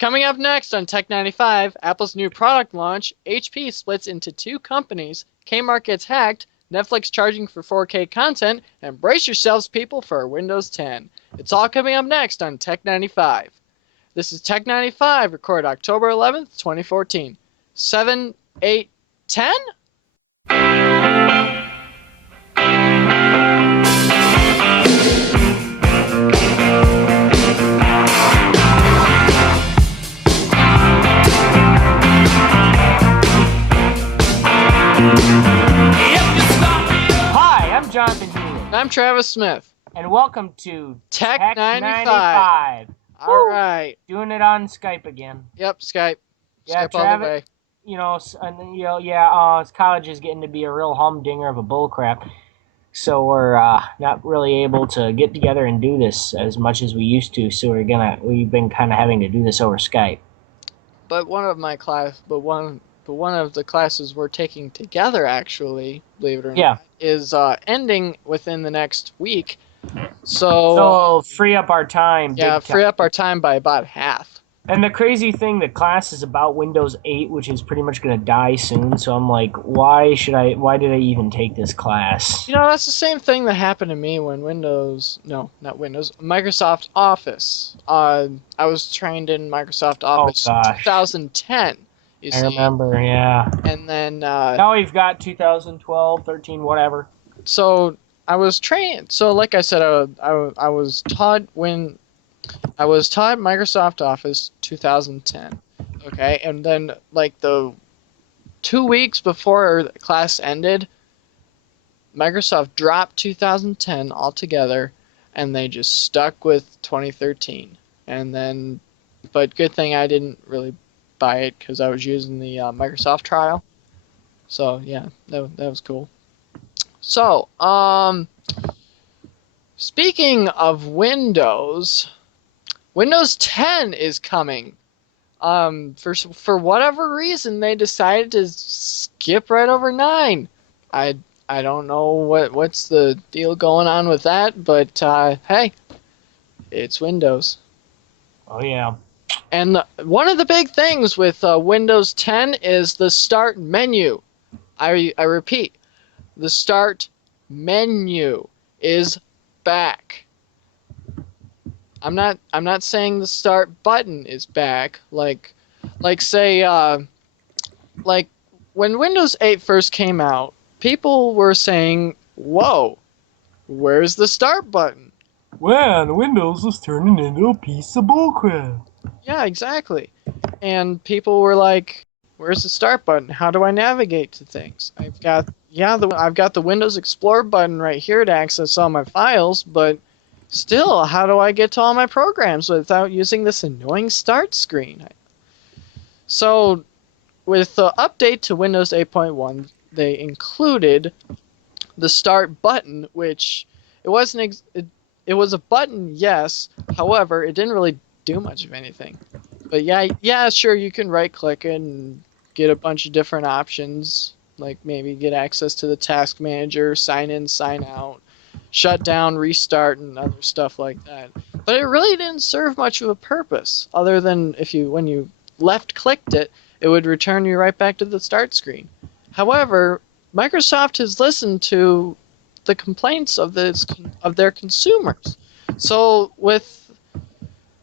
Coming up next on Tech 95, Apple's new product launch, HP splits into two companies, Kmart gets hacked, Netflix charging for 4K content, and brace yourselves, people, for Windows 10. It's all coming up next on Tech 95. This is Tech 95, recorded October 11th, 2014. 7, 8, 10? Hi, I'm Jonathan Healy. I'm Travis Smith. And welcome to Tech 95. All right. Doing it on Skype again. Yep, Skype. Yeah, Skype all Travis, the way. college is getting to be a real humdinger of a bullcrap. So we're not really able to get together and do this as much as we used to. So we've been kind of having to do this over Skype. But one of the classes we're taking together, actually, believe it or not, is ending within the next week. So free up our time. Yeah, free up our time by about half. And the crazy thing, the class is about Windows 8, which is pretty much going to die soon. So I'm like, why did I even take this class? You know, that's the same thing that happened to me when Microsoft Office. I was trained in Microsoft Office 2010. I remember, yeah. And then now we've got 2012, 13, whatever. So I was trained. So like I said, I was taught Microsoft Office 2010. Okay, and then like the 2 weeks before the class ended, Microsoft dropped 2010 altogether, and they just stuck with 2013. And then, but good thing I didn't really buy it because I was using the Microsoft trial. So yeah, that was cool. So speaking of Windows 10 is coming. For whatever reason, they decided to skip right over 9. I don't know what's the deal going on with that, but hey, it's Windows. Oh yeah. And one of the big things with Windows 10 is the Start menu. I repeat, the Start menu is back. I'm not saying the Start button is back. Like when Windows 8 first came out, people were saying, "Whoa, where's the Start button?" Well, Windows is turning into a piece of bullcrap. Yeah, exactly. And people were like, "Where's the Start button? How do I navigate to things? I've got the Windows Explorer button right here to access all my files, but still, how do I get to all my programs without using this annoying Start screen?" So, with the update to Windows 8.1, they included the Start button, which it wasn't. It was a button, yes. However, it didn't really do much of anything. But yeah, sure, you can right-click it and get a bunch of different options, like maybe get access to the task manager, sign in, sign out, shut down, restart, and other stuff like that. But it really didn't serve much of a purpose, other than when you left-clicked it, it would return you right back to the Start screen. However, Microsoft has listened to the complaints of their consumers. So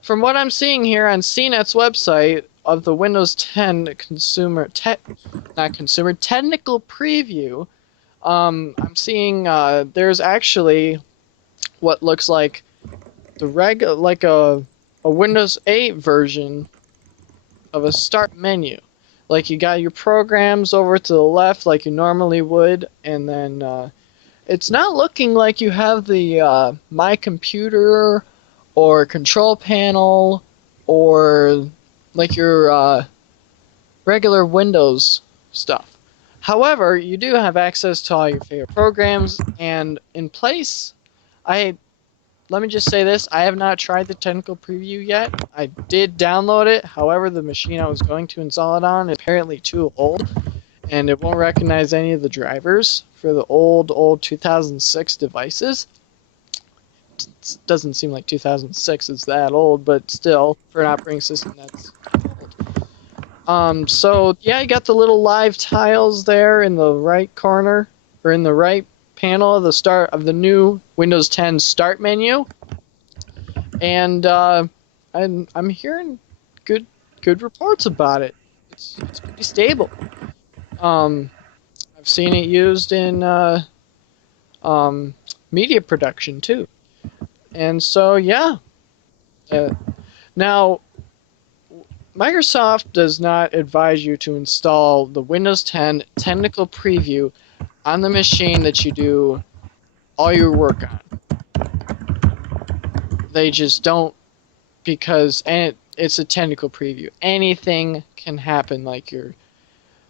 from what I'm seeing here on CNET's website of the Windows 10 technical preview, I'm seeing there's actually what looks like a Windows 8 version of a Start menu. Like you got your programs over to the left like you normally would, and then it's not looking like you have the My Computer or Control Panel or like your regular Windows stuff. However, you do have access to all your favorite programs, and in place, let me just say this, I have not tried the technical preview yet. I did download it, however, the machine I was going to install it on is apparently too old, and it won't recognize any of the drivers for the old 2006 devices. doesn't seem like 2006 is that old, but still, for an operating system, that's old. So yeah, you got the little live tiles there in the right corner, or in the right panel of the start of the new Windows 10 Start menu, and I'm hearing good good reports about it. It's pretty stable. Um, I've seen it used in um, media production too, and so yeah. Uh, Now, Microsoft does not advise you to install the Windows 10 Technical Preview on the machine that you do all your work on. They just don't, because and it's a technical preview. Anything can happen, like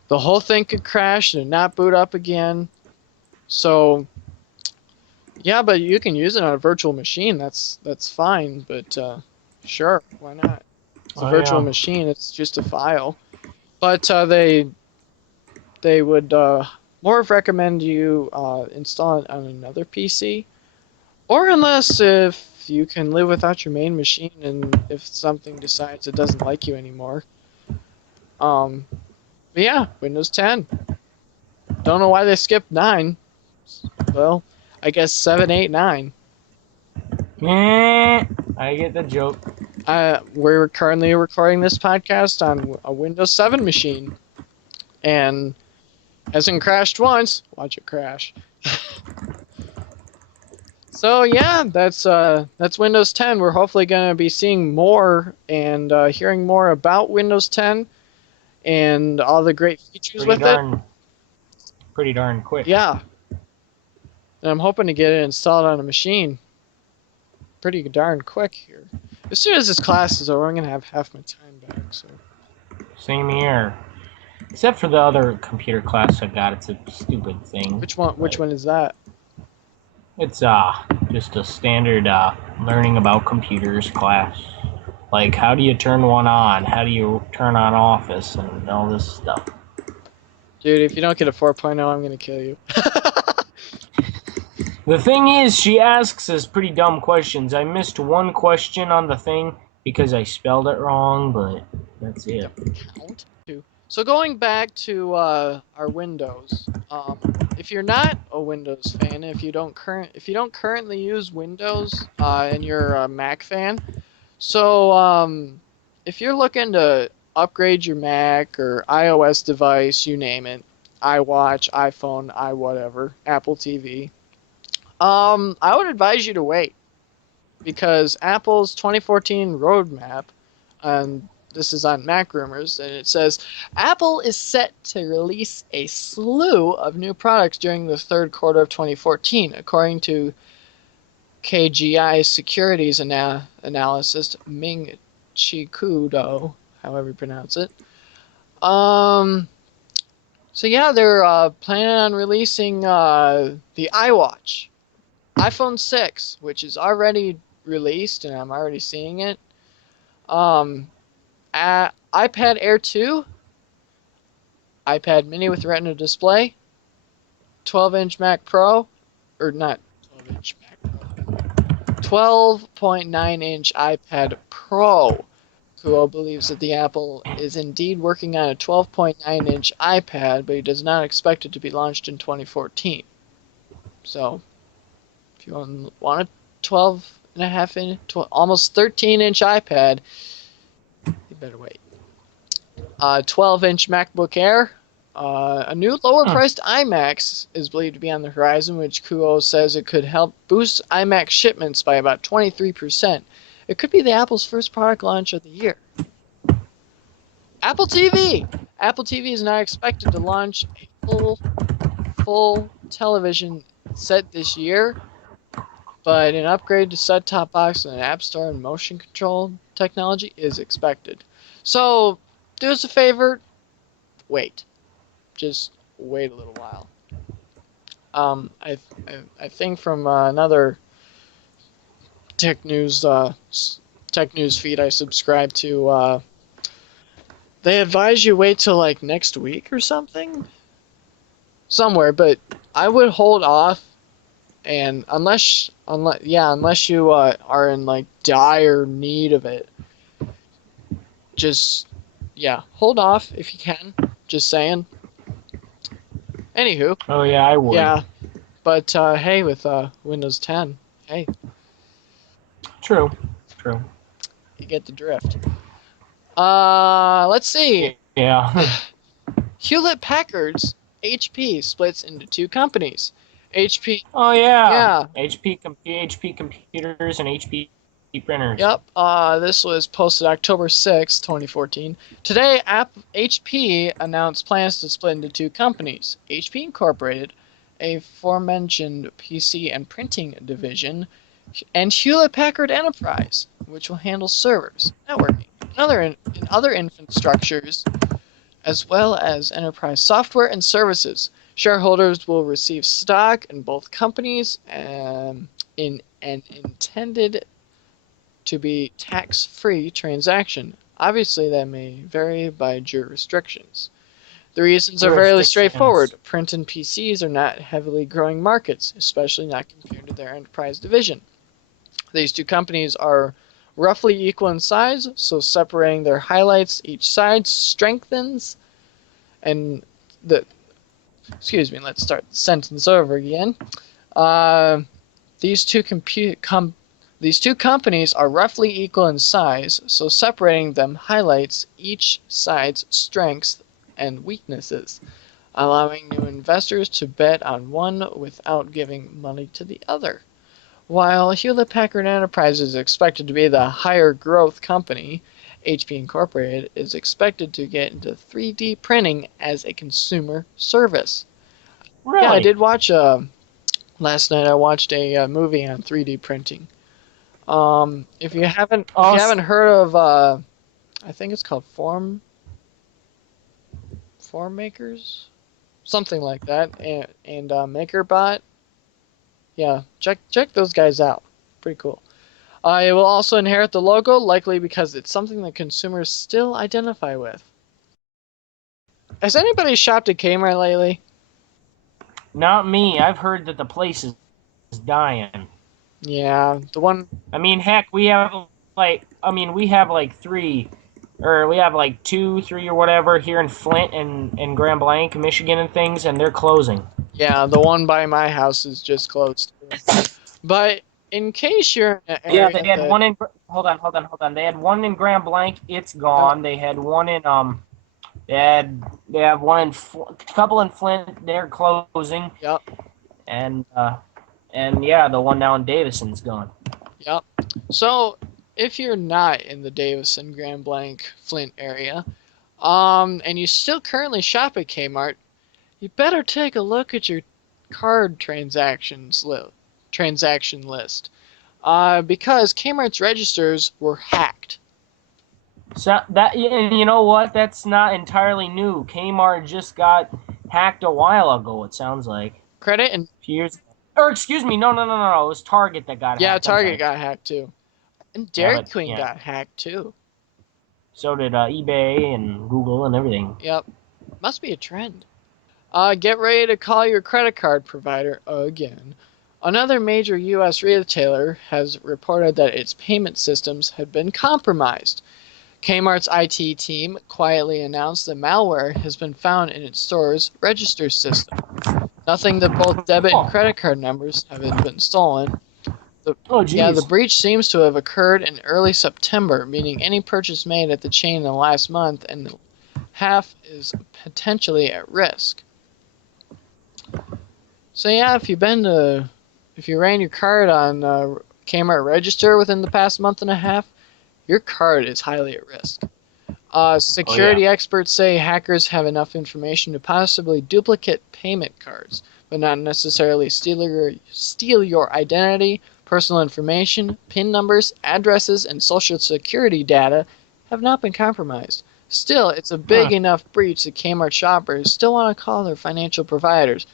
the whole thing could crash and not boot up again. So yeah, but you can use it on a virtual machine. That's fine, but sure, why not? It's a Oh virtual yeah. machine. It's just a file. But they would more recommend you install it on another PC, or unless if you can live without your main machine and if something decides it doesn't like you anymore. Um, but yeah, Windows 10. Don't know why they skipped 9. Well, I guess 7, 8, 9. I get the joke. We're currently recording this podcast on a Windows 7 machine, and hasn't crashed once. Watch it crash. So yeah, that's Windows 10. We're hopefully going to be seeing more and hearing more about Windows 10 and all the great features Pretty with it. pretty darn quick. Yeah, and I'm hoping to get it installed on a machine pretty darn quick here. As soon as this class is over, I'm going to have half my time back. So Same here. Except for the other computer class I got, it's a stupid thing. which one? Which one is that? It's just a standard learning about computers class. Like how do you turn one on? How do you turn on Office and all this stuff? Dude, if you don't get a 4.0, I'm going to kill you. The thing is, she asks us pretty dumb questions. I missed one question on the thing because I spelled it wrong, but that's it. Count. So going back to our Windows, if you're not a Windows fan, if you don't currently use Windows, and you're a Mac fan, so if you're looking to upgrade your Mac or iOS device, you name it, iWatch, iPhone, whatever, Apple TV, I would advise you to wait because Apple's 2014 roadmap, and this is on Mac Rumors, and it says Apple is set to release a slew of new products during the third quarter of 2014, according to KGI Securities analyst Ming Chi Kudo, however you pronounce it. So yeah, they're planning on releasing the iWatch, iPhone 6, which is already released, and I'm already seeing it. iPad Air 2, iPad Mini with Retina display, 12-inch Mac Pro, or not 12-inch Mac Pro, 12.9-inch iPad Pro. Kuo believes that the Apple is indeed working on a 12.9-inch iPad, but he does not expect it to be launched in 2014. So, if you want a 12.5-inch, almost 13-inch iPad, you better wait. 12-inch MacBook Air. A new lower-priced iMac is believed to be on the horizon, which Kuo says it could help boost iMac shipments by about 23%. It could be the Apple's first product launch of the year. Apple TV. Apple TV is not expected to launch a full television set this year, but an upgrade to set-top box and an app store and motion control technology is expected. So, do us a favor, wait. Just wait a little while. I think from another tech news feed I subscribe to, they advise you wait till like next week or something, somewhere. But I would hold off, and unless Unless you are in like dire need of it. Just hold off if you can. Just saying. Anywho, Oh yeah, I would. yeah, but hey, with Windows 10, hey, True. True. you get the drift. Let's see. Yeah. Hewlett Packard's HP splits into two companies. HP, Oh yeah. yeah, HP computers and HP printers. yep. This was posted October 6, 2014. Today, HP announced plans to split into two companies: HP Incorporated, a aforementioned PC and printing division, and Hewlett Packard Enterprise, which will handle servers, networking, and other infrastructures, as well as enterprise software and services. Shareholders will receive stock in both companies in an intended to be tax-free transaction. Obviously, that may vary by jurisdictions. The reasons are fairly straightforward. Jurisdictions. Print and PCs are not heavily growing markets, especially not compared to their enterprise division. These two companies are roughly equal in size, so separating their highlights each side strengthens and the excuse me, let's start the sentence over again. Uh, these two these two companies are roughly equal in size, so separating them highlights each side's strengths and weaknesses, allowing new investors to bet on one without giving money to the other. While Hewlett Packard Enterprise is expected to be the higher growth company, HP Incorporated is expected to get into 3D printing as a consumer service. Yeah, I Really? did watch last night I watched a movie on 3D printing. If you Oh, haven't heard of I think it's called Form Makers, something like that, and MakerBot. Yeah, check those guys out. Pretty cool. It will also inherit the logo, likely because it's something that consumers still identify with. Has anybody shopped at Kmart lately? not me. I've heard that the place is dying. Yeah, the one. I mean, heck, we have like three, or we have like two, three, or whatever here in Flint and Grand Blanc, Michigan, and things, and they're closing. Yeah, the one by my house is just closed too. But in case you're in an Yeah, they area had that one in. Hold on. They had one in Grand Blanc. It's uh, gone. They had one in they have one in couple in Flint. They're closing, yep, and yeah, the one now in Davison's gone. yep. So if you're not in the Davison, Grand Blanc, Flint area, and you still currently shop at Kmart, you better take a look at your card transaction list. Because Kmart's registers were hacked. So that, and you know what? That's not entirely new. Kmart just got hacked a while ago. It sounds like Credit and a few years. Or excuse me, no. It was Target that got yeah, hacked. I'm Target sorry. got hacked too. And Yeah, Dairy but Queen yeah, got hacked too. so did eBay and Google and everything. Yep. Must be a trend. Get ready to call your credit card provider again. Another major U.S. retailer has reported that its payment systems had been compromised. Kmart's IT team quietly announced that malware has been found in its store's register system. Nothing that both debit and Oh, credit card numbers have been stolen. The geez. breach seems to have occurred in early September, meaning any purchase made at the chain in the last month and half is potentially at risk. So yeah, if you ran your card on Kmart Register within the past month and a half, your card is highly at risk. Oh yeah. Security experts say hackers have enough information to possibly duplicate payment cards, but not necessarily steal your identity, personal information, PIN numbers, addresses, and social security data have not been compromised. Still, it's a big Huh. enough breach that Kmart shoppers still want to call their financial providers.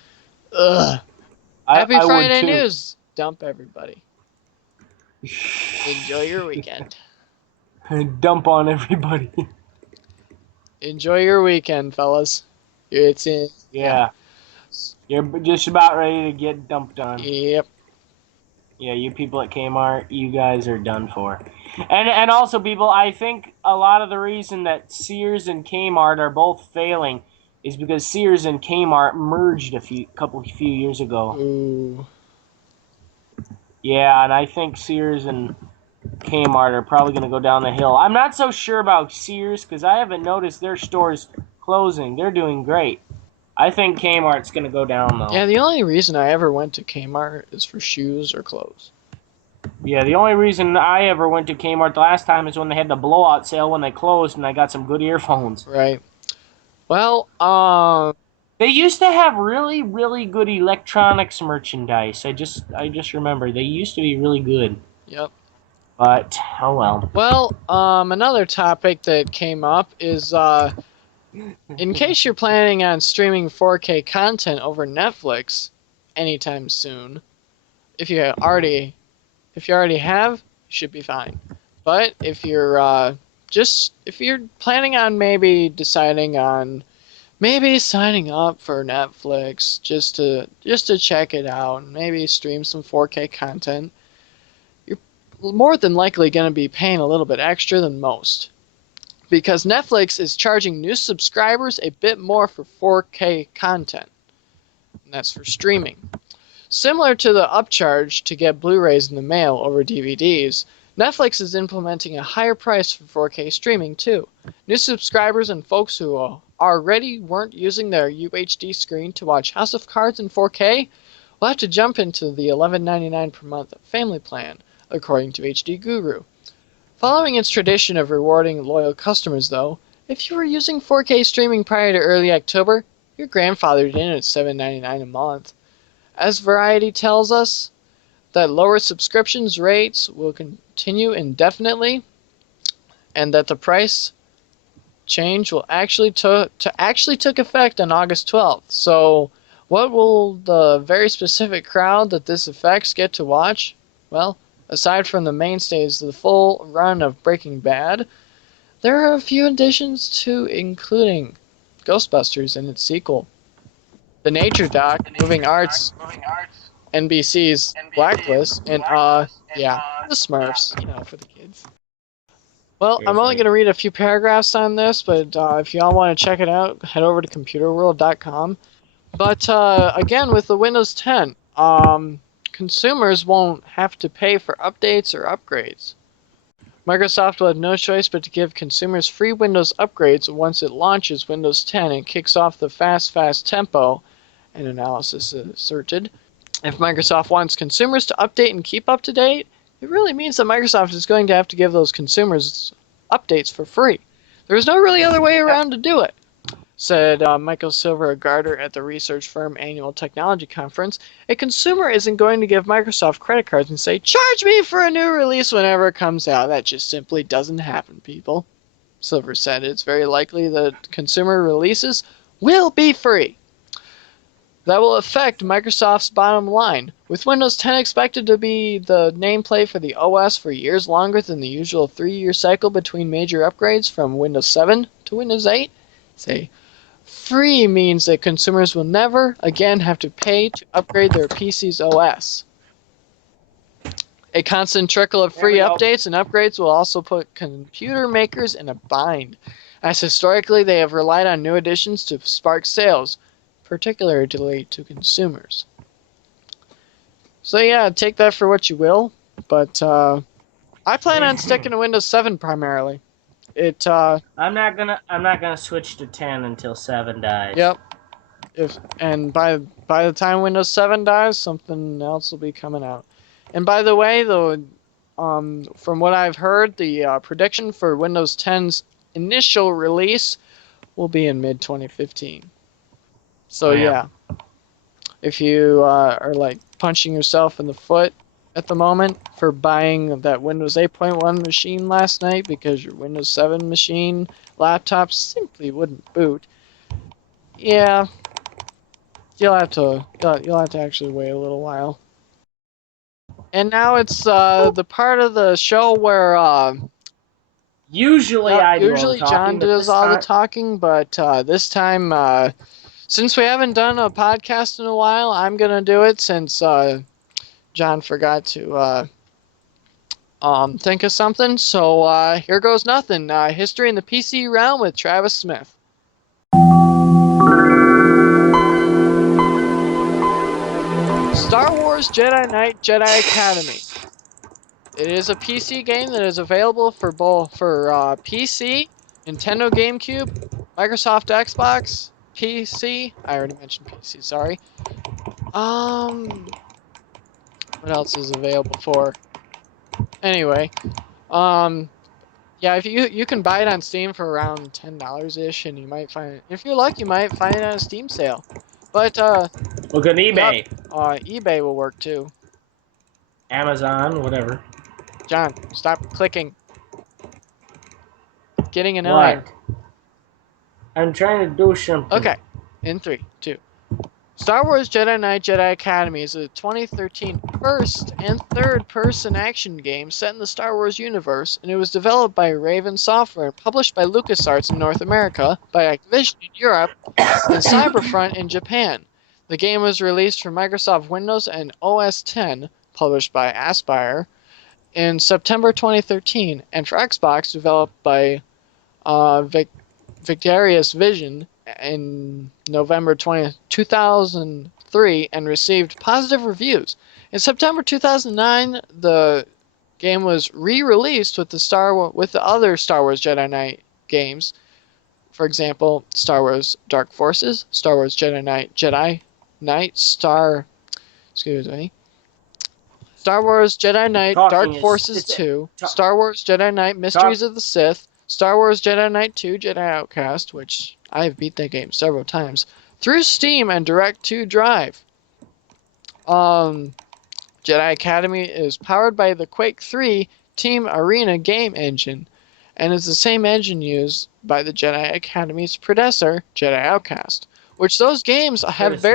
Ugh. Happy I would Friday too. news! Dump everybody. Enjoy your weekend. Dump on everybody. Enjoy your weekend, fellas. It's in. Yeah. Yeah, you're just about ready to get dumped on. Yep. Yeah, you people at Kmart, you guys are done for. And also, people, I think a lot of the reason that Sears and Kmart are both failing is because Sears and Kmart merged a few years ago. Ooh. Yeah, and I think Sears and Kmart are probably going to go down the hill. I'm not so sure about Sears because I haven't noticed their stores closing. They're doing great. I think Kmart's going to go down though. Yeah, the only reason I ever went to Kmart is for shoes or clothes. Yeah, the only reason I ever went to Kmart the last time is when they had the blowout sale when they closed, and I got some good earphones. Right. Well, They used to have really, really good electronics merchandise. I just remember they used to be really good. yep. But oh well. Well, another topic that came up is in case you're planning on streaming 4K content over Netflix anytime soon, if you already have, you should be fine. But if you're if you're planning on maybe deciding on maybe signing up for Netflix just to check it out and maybe stream some 4K content, you're more than likely going to be paying a little bit extra than most because Netflix is charging new subscribers a bit more for 4K content. And that's for streaming. Similar to the upcharge to get Blu-rays in the mail over DVDs, Netflix is implementing a higher price for 4K streaming too. New subscribers and folks who already weren't using their UHD screen to watch House of Cards in 4K will have to jump into the $11.99 per month family plan, according to HD Guru. Following its tradition of rewarding loyal customers though, if you were using 4K streaming prior to early October, you're grandfathered in at $7.99 a month. As Variety tells us, that lower subscriptions rates will continue indefinitely, and that the price change will actually took effect on August 12th. So, what will the very specific crowd that this affects get to watch? Well, aside from the mainstays of the full run of Breaking Bad, there are a few additions to including Ghostbusters and its sequel, The Nature Doc, Moving Arts, NBC's Blacklist, and yeah, the Smurfs, for the kids. Well, I'm only Seriously. going to read a few paragraphs on this, but if y'all want to check it out, head over to computerworld.com. But again, with the Windows 10, consumers won't have to pay for updates or upgrades. Microsoft will have no choice but to give consumers free Windows upgrades once it launches Windows 10 and kicks off the fast tempo, an analysis asserted. If Microsoft wants consumers to update and keep up to date, it really means that Microsoft is going to have to give those consumers updates for free. There's no really other way around to do it, said Michael Silver-Gardner at the research firm Annual Technology Conference. A consumer isn't going to give Microsoft credit cards and say, "Charge me for a new release whenever it comes out." That just simply doesn't happen, people. Silver said it's very likely that consumer releases will be free. That will affect Microsoft's bottom line, with Windows 10 expected to be the nameplate for the OS for years longer than the usual 3-year cycle between major upgrades from Windows 7 to Windows 8. Say, free means that consumers will never again have to pay to upgrade their PC's OS. A constant trickle of free updates and upgrades will also put computer makers in a bind, as historically they have relied on new additions to spark sales, particularly to consumers. So yeah, take that for what you will, but I plan on sticking to Windows 7 primarily. I'm not gonna switch to 10 until 7 dies. Yep. By the time Windows 7 dies, something else will be coming out. And by the way, though, from what I've heard, the prediction for Windows 10's initial release will be in mid 2015. So yeah, if you are like punching yourself in the foot at the moment for buying that Windows 8.1 machine last night because your Windows 7 machine laptop simply wouldn't boot, yeah, you'll have to actually wait a little while. And now it's the part of the show where Usually I do all the usually talking, John but does this all the time, talking, but this time, since we haven't done a podcast in a while, I'm gonna do it since John forgot to think of something. So here goes nothing. History in the PC realm with Travis Smith. Star Wars Jedi Knight Jedi Academy. It is a PC game that is available for both PC, Nintendo GameCube, Microsoft Xbox, PC. I already mentioned PC. Sorry. What else is available for? Anyway, um, yeah, if you can buy it on Steam for around $10 ish, and you might find it. If you're lucky, you might find it on a Steam sale. But Look at yep, eBay, eBay will work too. Amazon, whatever. John, stop clicking. Getting annoying. What? I'm trying to do something. Okay, in 3, 2. Star Wars Jedi Knight Jedi Academy is a 2013 first and third-person action game set in the Star Wars universe, and it was developed by Raven Software and published by LucasArts in North America, by Activision in Europe, and Cyberfront in Japan. The game was released for Microsoft Windows and OS X, published by Aspyr, in September 2013, and for Xbox, developed by Vicarious Vision in November 2003 and received positive reviews. In September 2009, the game was re-released with the other Star Wars Jedi Knight games. For example, Star Wars Dark Forces, Star Wars Jedi Knight, Star Wars Jedi Knight Dark Forces 2, Star Wars Jedi Knight Mysteries of the Sith, Star Wars Jedi Knight 2 Jedi Outcast, which I have beat that game several times, through Steam and Direct2Drive. Jedi Academy is powered by the Quake 3 Team Arena game engine, and is the same engine used by the Jedi Academy's predecessor, Jedi Outcast, which those games have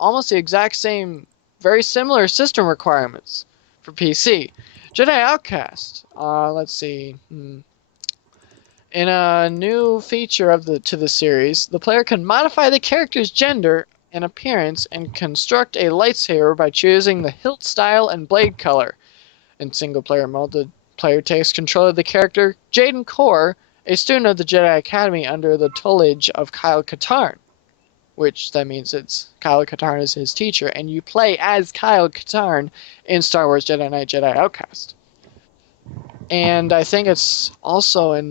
almost the exact same, very similar system requirements for PC. Jedi Outcast, let's see. In a new feature to the series, the player can modify the character's gender and appearance and construct a lightsaber by choosing the hilt style and blade color. In single-player mode, the player takes control of the character Jaden Core, a student of the Jedi Academy under the tutelage of Kyle Katarn, which that means Kyle Katarn is his teacher, and you play as Kyle Katarn in Star Wars Jedi Knight Jedi Outcast. And I think it's also in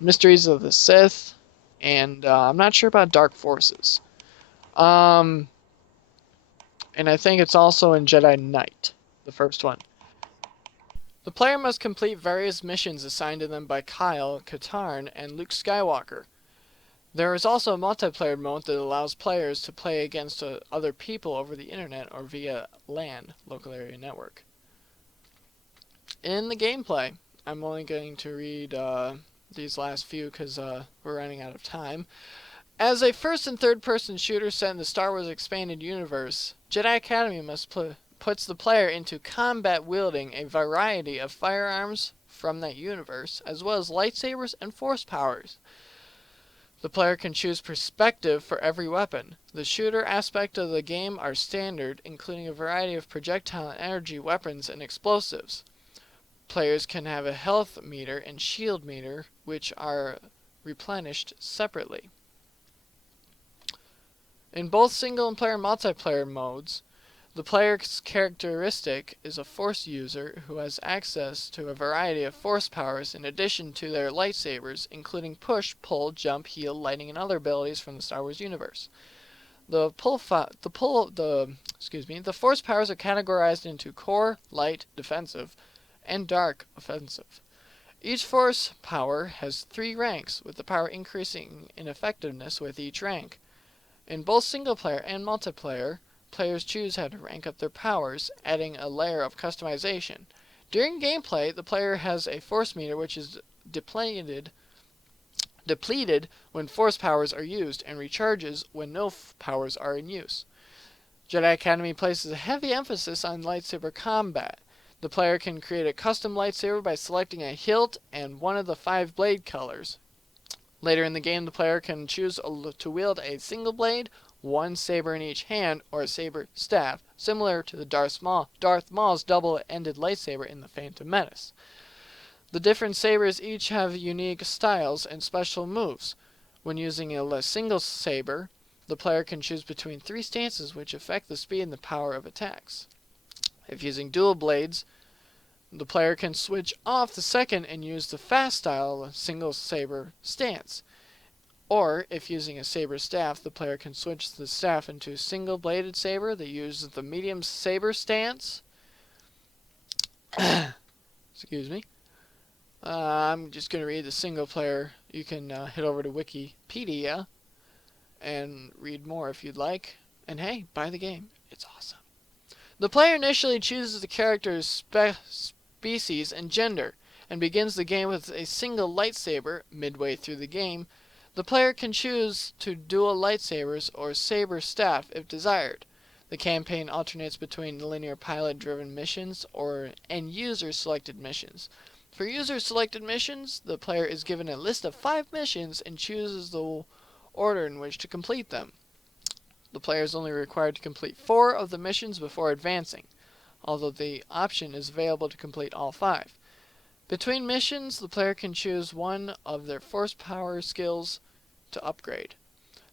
Mysteries of the Sith, and I'm not sure about Dark Forces. And I think it's also in Jedi Knight, the first one. The player must complete various missions assigned to them by Kyle Katarn and Luke Skywalker. There is also a multiplayer mode that allows players to play against other people over the internet or via LAN, local area network. In the gameplay, I'm only going to read these last few because we're running out of time. As a first and third person shooter set in the Star Wars expanded universe, Jedi Academy puts the player into combat wielding a variety of firearms from that universe, as well as lightsabers and force powers. The player can choose perspective for every weapon. The shooter aspect of the game are standard, including a variety of projectile and energy weapons and explosives. Players can have a health meter and shield meter, which are replenished separately. In both single and player multiplayer modes, the player's characteristic is a Force user who has access to a variety of Force powers in addition to their lightsabers, including push, pull, jump, heal, lightning, and other abilities from the Star Wars universe. The Force powers are categorized into core, light, defensive, and dark, offensive. Each Force power has 3 ranks, with the power increasing in effectiveness with each rank. In both single-player and multiplayer, players choose how to rank up their powers, adding a layer of customization. During gameplay, the player has a Force meter which is depleted when Force powers are used, and recharges when no powers are in use. Jedi Academy places a heavy emphasis on lightsaber combat. The player can create a custom lightsaber by selecting a hilt and one of the 5 blade colors. Later in the game, the player can choose to wield a single blade, one saber in each hand or a saber staff, similar to the Darth Maul's double-ended lightsaber in The Phantom Menace. The different sabers each have unique styles and special moves. When using a single saber, the player can choose between 3 stances which affect the speed and the power of attacks. If using dual blades, the player can switch off the second and use the fast style single saber stance. Or, if using a saber staff, the player can switch the staff into a single-bladed saber that uses the medium saber stance. Excuse me. I'm just going to read the single player. You can head over to Wikipedia and read more if you'd like. And hey, buy the game. It's awesome. The player initially chooses the character's species and gender, and begins the game with a single lightsaber. Midway through the game, the player can choose to dual lightsabers or saber staff if desired. The campaign alternates between linear pilot-driven missions and user-selected missions. For user-selected missions, the player is given a list of 5 missions and chooses the order in which to complete them. The player is only required to complete 4 of the missions before advancing, although the option is available to complete all 5. Between missions, the player can choose one of their force power skills to upgrade.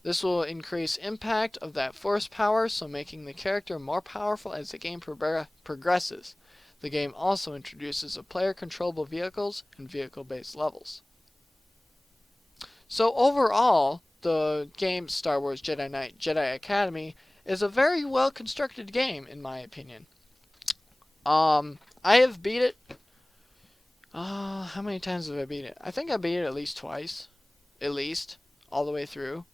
This will increase impact of that force power, so making the character more powerful as the game progresses. The game also introduces player-controllable vehicles and vehicle-based levels. So overall, the game Star Wars Jedi Knight Jedi Academy is a very well-constructed game, in my opinion. I have beat it. How many times have I beat it? I think I beat it at least twice. At least. All the way through.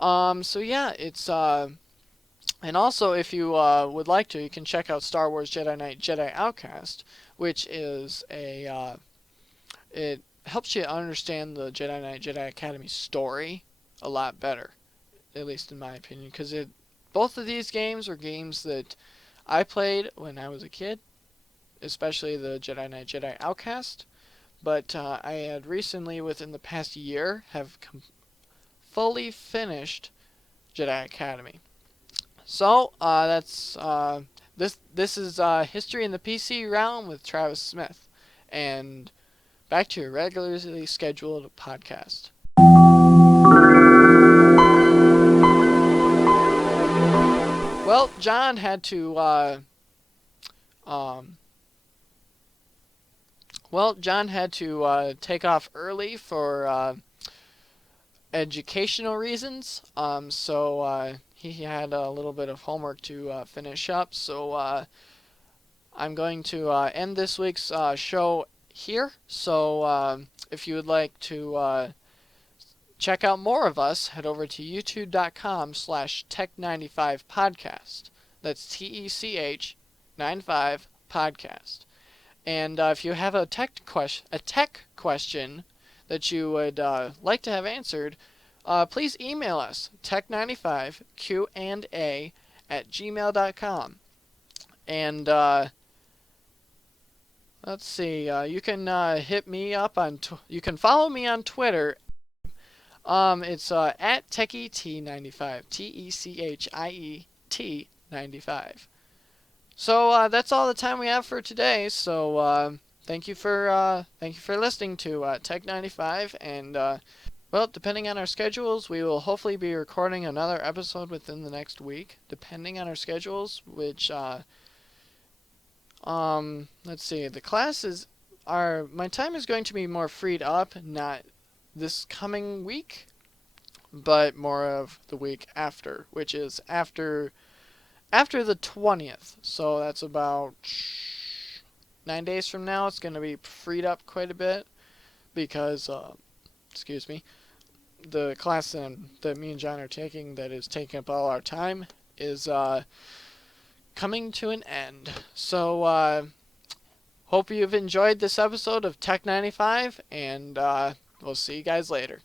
So yeah, it's, and also, if you would like to, you can check out Star Wars Jedi Knight Jedi Outcast, which is it helps you understand the Jedi Knight Jedi Academy story a lot better, at least in my opinion, because both of these games are games that I played when I was a kid, especially the Jedi Knight Jedi Outcast, but I had recently, within the past year, have fully finished Jedi Academy. So that's this is History in the PC Realm with Travis Smith, and back to your regularly scheduled podcast. Well, John had to take off early for educational reasons. So he had a little bit of homework to finish up. So I'm going to end this week's show here. So if you would like to check out more of us, head over to youtube.com/tech95podcast. That's TECH 95 podcast. And if you have a tech question that you would like to have answered, please email us, tech95qa@gmail.com. And let's see, you can hit me up on, you can follow me on Twitter. It's at TechieT95, TECHIET95. So that's all the time we have for today. So thank you for listening to Tech 95, and well, depending on our schedules, we will hopefully be recording another episode within the next week, depending on our schedules. Which let's see, the classes are, my time is going to be more freed up, not this coming week, but more of the week after, which is after the 20th. So that's about 9 days from now. It's going to be freed up quite a bit because, excuse me, the class that me and John are taking that is taking up all our time is coming to an end. So hope you've enjoyed this episode of Tech 95, and we'll see you guys later.